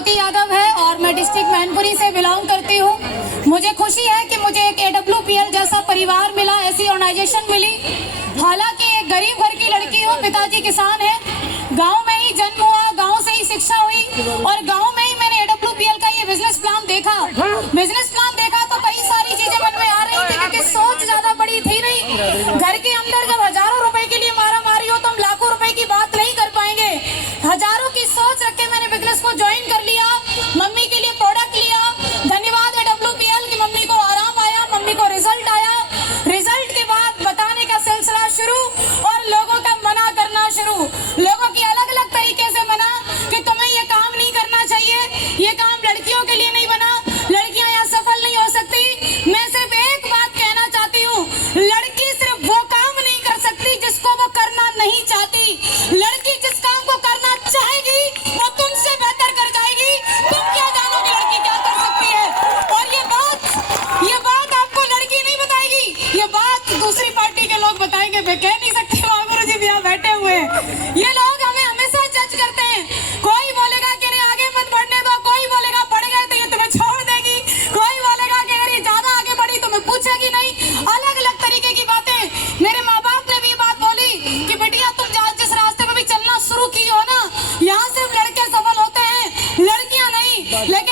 ज्योति यादव है और मैं डिस्ट्रिक्ट मैनपुरी से बिलोंग करती हूँ। मुझे खुशी है कि मुझे एक AWPL जैसा परिवार मिला, ऐसी ऑर्गेनाइजेशन मिली। हालांकि एक गरीब घर की लड़की हूँ, पिताजी किसान है, गांव में ही जन्म हुआ, गांव से ही शिक्षा हुई और गांव में ही मैंने AWPL का ये बिजनेस प्लान देखा। तो कई सारी चीजें मन में आ रही थी क्योंकि सोच ज्यादा बड़ी थी नहीं। घर के अंदर जब हजारों रुपए के लिए मारा मारी हो तो हम लाखों रुपए की बात नहीं कर पाएंगे। हजारों की सोच रख के मैंने बिजनेस को ज्वाइन कर लिया। मम्मी के लिए प्रोडक्ट लिया। धन्यवाद AWPL की मम्मी को आराम आया, मम्मी को रिजल्ट आया। रिजल्ट के बाद बताने का सिलसिला शुरू और लोगों का मना करना शुरू। लोगों की अलग अलग तरीके से मना कि तुम्हें ये काम नहीं करना चाहिए, ये काम लड़कियों के लिए नहीं बना, लड़कियां यहाँ सफल नहीं हो सकती। मैं सिर्फ एक बात कहना चाहती हूँ, लड़की सिर्फ वो काम नहीं कर सकती जिसको वो करना नहीं चाहती। लड़की जिस काम को करना चाहेगी वो तुमसे बेहतर कर जाएगी। तुम क्या जानोगे लड़की क्या कर सकती है? और ये बात आपको लड़की नहीं बताएगी, ये बात दूसरी पार्टी के लोग बताएंगे। मैं कह नहीं सकती, गुरु जी भी यहाँ बैठे हुए हैं। ये लोग हमें हमेशा जज करते हैं। कोई बोलेगा कि अरे आगे मत बढ़ने दो, कोई बोलेगा बढ़ गए तो ये तुम्हें छोड़ देगी, कोई बोलेगा कि अरे ज्यादा आगे बढ़ी तुम्हें पूछेगी नहीं। अलग अलग तरीके की बातें। मेरे माँ बाप ने भी ये बात बोली कि बेटिया तुम जिस रास्ते में भी चलना शुरू की हो ना, यहाँ सिर्फ लड़के सफल होते हैं, लड़कियां नहीं। लेकिन